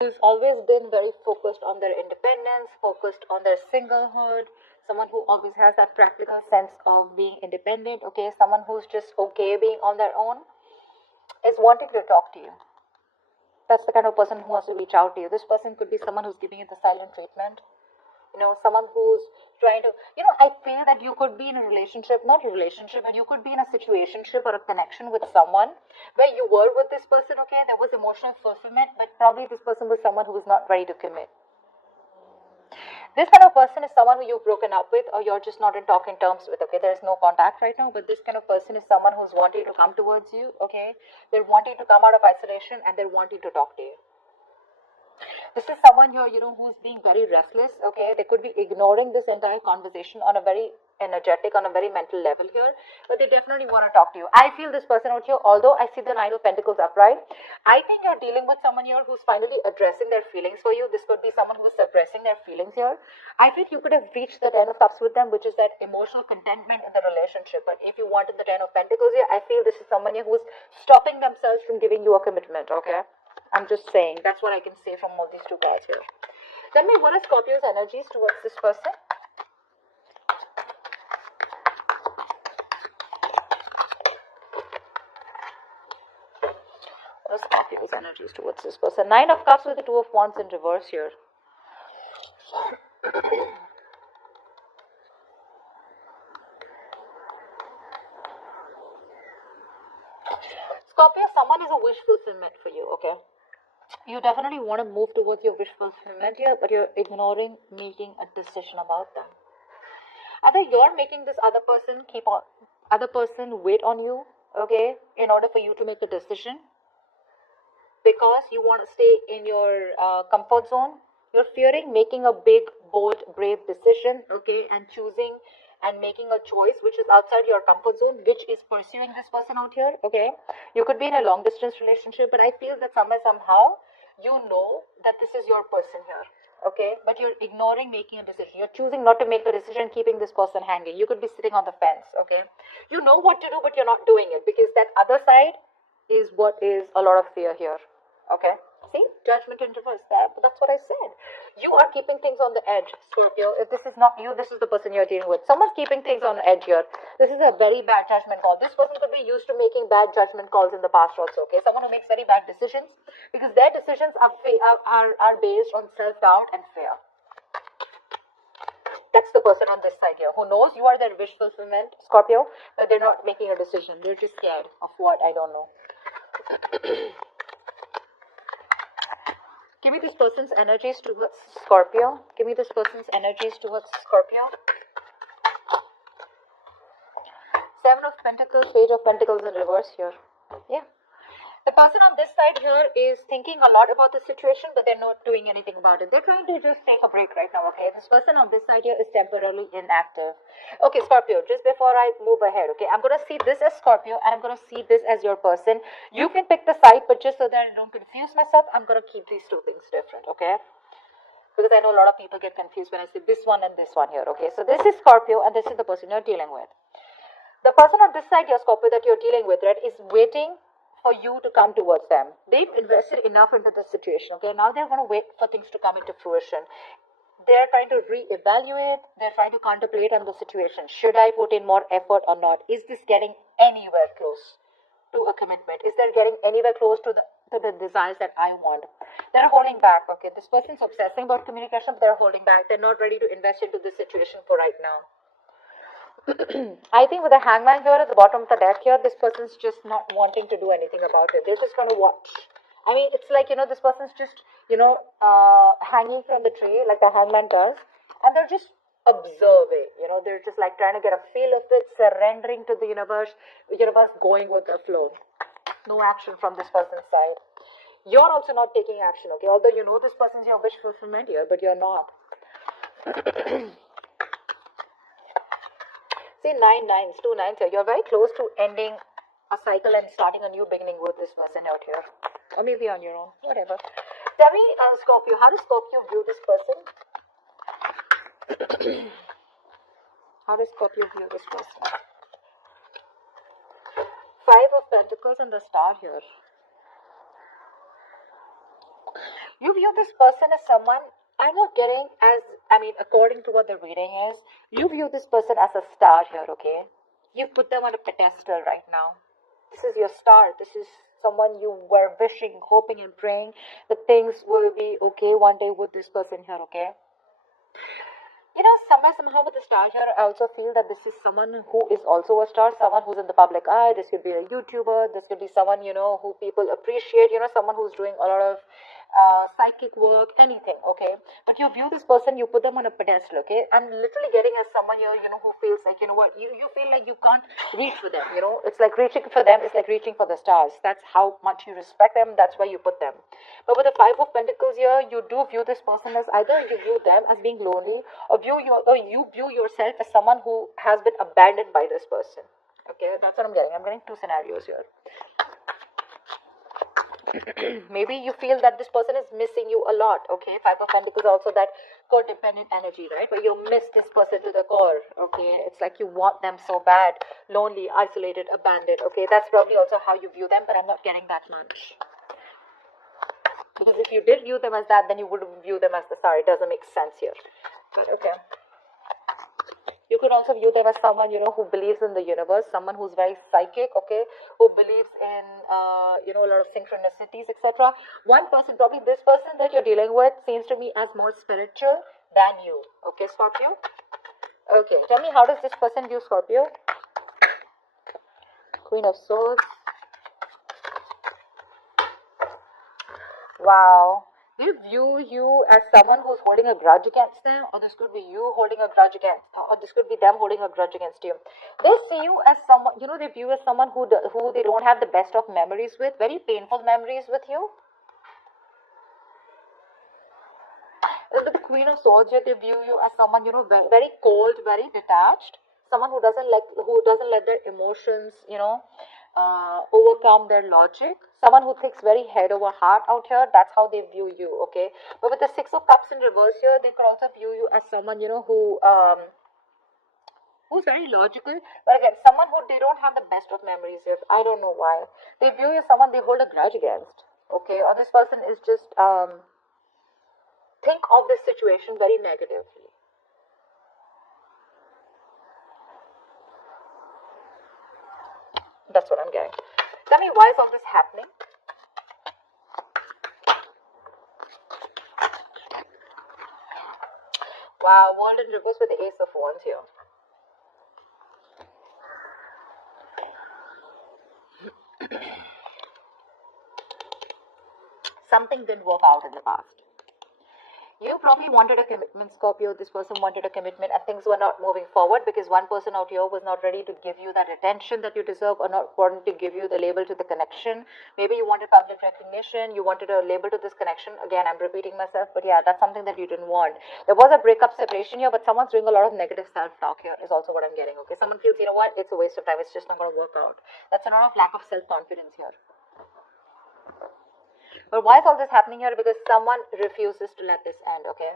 who's always been very focused on their independence, focused on their singlehood, someone who always has that practical sense of being independent, okay, someone who's just okay being on their own, is wanting to talk to you. That's the kind of person who wants to reach out to you. This person could be someone who's giving you the silent treatment, someone who's trying to, I feel that you could be in a relationship, not a relationship, but you could be in a situationship or a connection with someone where you were with this person, okay, there was emotional fulfillment, but probably this person was someone who was not ready to commit. This kind of person is someone who you've broken up with or you're just not in talking terms with, okay, there's no contact right now, but this kind of person is someone who's wanting to come towards you, okay, they're wanting to come out of isolation and they're wanting to talk to you. This is someone here, who's being very restless, okay? They could be ignoring this entire conversation on a very energetic, on a very mental level here, but they definitely want to talk to you. I feel this person out here, although I see the Nine of Pentacles upright, I think you're dealing with someone here who's finally addressing their feelings for you. This could be someone who's suppressing their feelings here. I feel you could have reached the Ten of Cups with them, which is that emotional contentment in the relationship. But if you wanted the Ten of Pentacles here, I feel this is someone here who's stopping themselves from giving you a commitment, okay? I'm just saying, that's what I can say from all these two cards here. Tell me, what are Scorpio's energies towards this person? What are Scorpio's energies towards this person? Nine of Cups with the Two of Wands in reverse here. Scorpio, someone is a wish fulfillment for you, okay? You definitely want to move towards your wish fulfillment here, but you're ignoring making a decision about them. Either you're making this other person wait on you, okay, in order for you to make a decision, because you want to stay in your comfort zone. You're fearing making a big, bold, brave decision, okay, and choosing and making a choice which is outside your comfort zone, which is pursuing this person out here, okay. You could be in a long distance relationship, but I feel that somehow you know that this is your person here, okay, but you're ignoring making a decision. You're choosing not to make the decision, keeping this person hanging. You could be sitting on the fence, okay. You know what to do, but you're not doing it because that other side is what is a lot of fear here, okay. See, judgment in reverse. That's what I said. You are keeping things on the edge, Scorpio. If this is not you, this is the person you're dealing with. Someone's keeping things on the edge here. This is a very bad judgment call. This person could be used to making bad judgment calls in the past also, okay? Someone who makes very bad decisions because their decisions are based on self-doubt and fear. That's the person on this side here who knows you are their wish fulfillment, Scorpio, but they're not making a decision. They're just scared of what? I don't know. Give me this person's energies towards Scorpio. Give me this person's energies towards Scorpio. Seven of Pentacles, Page of Pentacles in reverse here. Yeah. The person on this side here is thinking a lot about the situation, but they're not doing anything about it. They're trying to just take a break right now, okay? This person on this side here is temporarily inactive. Okay, Scorpio, just before I move ahead, okay, I'm going to see this as Scorpio and I'm going to see this as your person. You can pick the side, but just so that I don't confuse myself, I'm going to keep these two things different, okay? Because I know a lot of people get confused when I say this one and this one here, okay? So this is Scorpio and this is the person you're dealing with. The person on this side here, Scorpio, that you're dealing with, right, is waiting for you to come towards them. They've invested enough into the situation, okay? Now they're going to wait for things to come into fruition. They're trying to reevaluate, they're trying to contemplate on the situation. Should I put in more effort or not? Is this getting anywhere close to a commitment? Is there getting anywhere close to the desires that I want? They're holding back, okay? This person's obsessing about communication, but they're holding back. They're not ready to invest into this situation for right now. I think with the Hangman here at the bottom of the deck here, this person's just not wanting to do anything about it. They're just going to watch. I mean, it's like, this person's just, hanging from the tree like the Hangman does. And they're just observing, they're just like trying to get a feel of it, surrendering to the universe going with the flow. No action from this person's side. You're also not taking action, okay? Although you know this person's your wish fulfillment here, but you're not. See, 9 nines, 2 nines here. You're very close to ending a cycle and starting a new beginning with this person out here. Or maybe on your own, whatever. Tell me, Scorpio, how does Scorpio view this person? How does Scorpio view this person? 5 of Pentacles and the Star here. You view this person as someone, I'm not getting as, I mean, according to what the reading is, you view this person as a star here, okay? You put them on a pedestal right now. This is your star. This is someone you were wishing, hoping, and praying that things will be okay one day with this person here, okay? You know, somehow with the star here, I also feel that this is someone who is also a star, someone who's in the public eye. This could be a YouTuber. This could be someone, you know, who people appreciate, you know, someone who's doing a lot of psychic work, anything, okay? But you view this person, you put them on a pedestal, okay? I'm literally getting as someone here, you know, who feels like, you know what, you feel like you can't reach for them, you know? It's like reaching for them, it's like reaching for the stars. That's how much you respect them, that's why you put them. But with the Five of Pentacles here, you do view this person as either you view them as being lonely, or you view yourself as someone who has been abandoned by this person. Okay, that's what I'm getting. I'm getting two scenarios here. Maybe you feel that this person is missing you a lot. Okay, Five of Pentacles also that codependent energy, right? Where you miss this person to the core. Okay, it's like you want them so bad, lonely, isolated, abandoned. Okay, that's probably also how you view them, but I'm not getting that much. Because if you did view them as that, then you wouldn't view them as the star. It doesn't make sense here. But okay. You could also view them as someone, you know, who believes in the universe, someone who's very psychic, okay, who believes in, you know, a lot of synchronicities, etc. One person, probably this person that you're dealing with, seems to me as more spiritual than you. Okay, Scorpio? Okay, tell me, how does this person view Scorpio? Queen of Swords. Wow. They view you as someone who's holding a grudge against them, or this could be you holding a grudge against, or this could be them holding a grudge against you. They see you as someone, you know, they view you as someone who they don't have the best of memories with, very painful memories with you. The Queen of Swords here, they view you as someone, you know, very, very cold, very detached, someone who doesn't let their emotions, you know, overcome their logic, someone who thinks very head over heart out here. That's how they view you, okay? But with the Six of Cups in reverse here, they could also view you as someone, you know, who's very logical, but again, someone who they don't have the best of memories with. I don't know why. They view you as someone they hold a grudge against, okay? Or this person is just think of this situation very negatively. That's what I'm getting. Tell me, why is all this happening? Wow, World in reverse with the Ace of Wands here. Something didn't work out in the past. You probably wanted a commitment, Scorpio. This person wanted a commitment, and things were not moving forward because one person out here was not ready to give you that attention that you deserve, or not wanting to give you the label to the connection. Maybe you wanted public recognition, you wanted a label to this connection. Again, I'm repeating myself, but yeah, that's something that you didn't want. There was a breakup, separation here, but someone's doing a lot of negative self-talk here is also what I'm getting, okay? Someone feels, you know what, it's a waste of time, it's just not going to work out. That's a lot of lack of self-confidence here. But why is all this happening here? Because someone refuses to let this end, okay?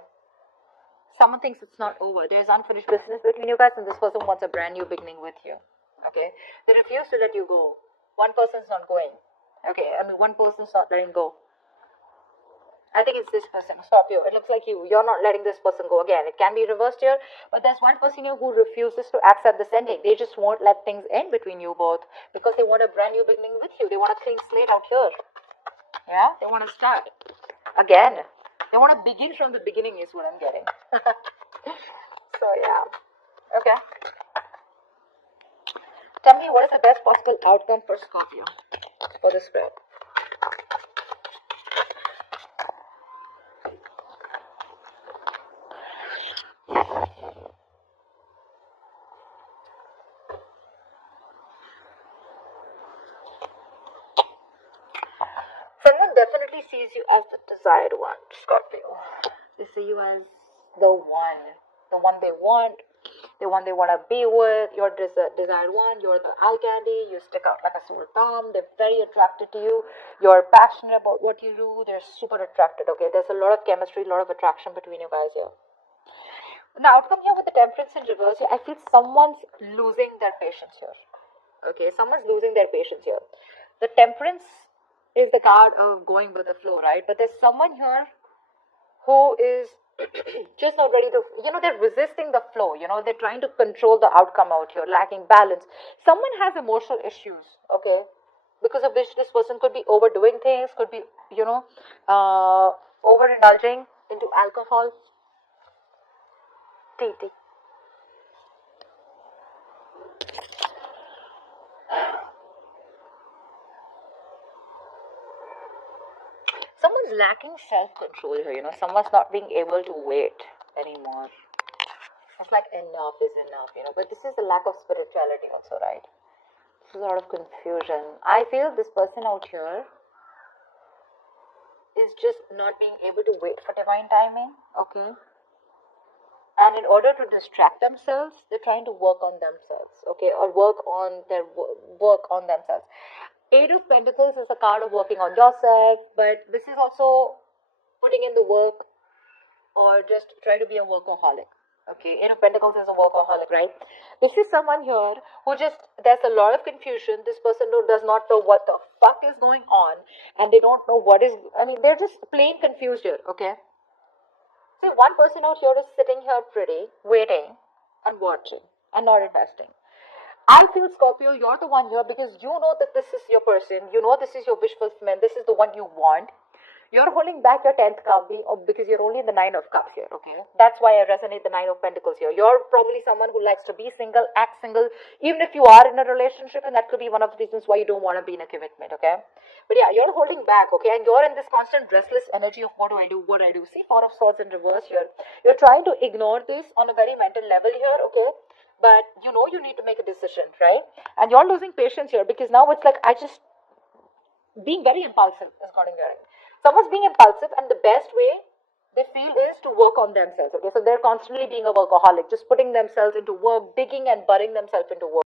Someone thinks it's not over. There's unfinished business between you guys, and this person wants a brand new beginning with you, okay? They refuse to let you go. One person's not going, okay? I mean, one person's not letting go. I think it's this person, Scorpio. It looks like you're not letting this person go. Again, it can be reversed here, but there's one person here who refuses to accept this ending. They just won't let things end between you both because they want a brand new beginning with you. They want a clean slate out here. Yeah, they want to start again. They want to begin from the beginning is what I'm getting. So yeah, okay. Tell me, what is the best possible outcome for Scorpio for the spread? Someone definitely sees you as the desired one, Scorpio. They see you as the one they want, the one they want to be with. You're desired one. You're the eye candy. You stick out like a sore thumb. They're very attracted to you. You're passionate about what you do. They're super attracted. Okay, there's a lot of chemistry, a lot of attraction between you guys here. The outcome here with the Temperance in reverse here, I feel someone's losing their patience here. Okay, someone's losing their patience here. The Temperance is the card of going with the flow, right? But there's someone here who is just not ready to, they're resisting the flow, they're trying to control the outcome out here, lacking balance. Someone has emotional issues, okay, because of which this person could be overdoing things, could be, overindulging into alcohol, tea. Someone's lacking self-control here, someone's not being able to wait anymore. It's like enough is enough, but this is the lack of spirituality also, right? There's a lot of confusion. I feel this person out here is just not being able to wait for divine timing, okay? And in order to distract themselves, they're trying to work on themselves, okay, or work on their work on themselves. Eight of Pentacles is a card of working on yourself, but this is also putting in the work or just try to be a workaholic. Okay, Eight of Pentacles is a workaholic, right? This is someone here who just, there's a lot of confusion. This person does not know what the fuck is going on, and they don't know what is, they're just plain confused here, okay? So one person out here is sitting here pretty, waiting and watching and not investing. I feel, Scorpio, you're the one here because you know that this is your person. You know this is your wish fulfillment. This is the one you want. You're holding back your 10th cup because you're only in the 9 of cups here, okay? That's why I resonate the 9 of pentacles here. You're probably someone who likes to be single, act single, even if you are in a relationship, and that could be one of the reasons why you don't want to be in a commitment, okay? But yeah, you're holding back, okay? And you're in this constant restless energy of what do I do, what do I do? See, Four of Swords in reverse here. You're trying to ignore this on a very mental level here, okay? But you know you need to make a decision, right? And you're losing patience here because now it's like being very impulsive is not enduring. Someone's being impulsive, and the best way they feel is to work on themselves. Okay, so they're constantly being a workaholic, just putting themselves into work, digging and burying themselves into work.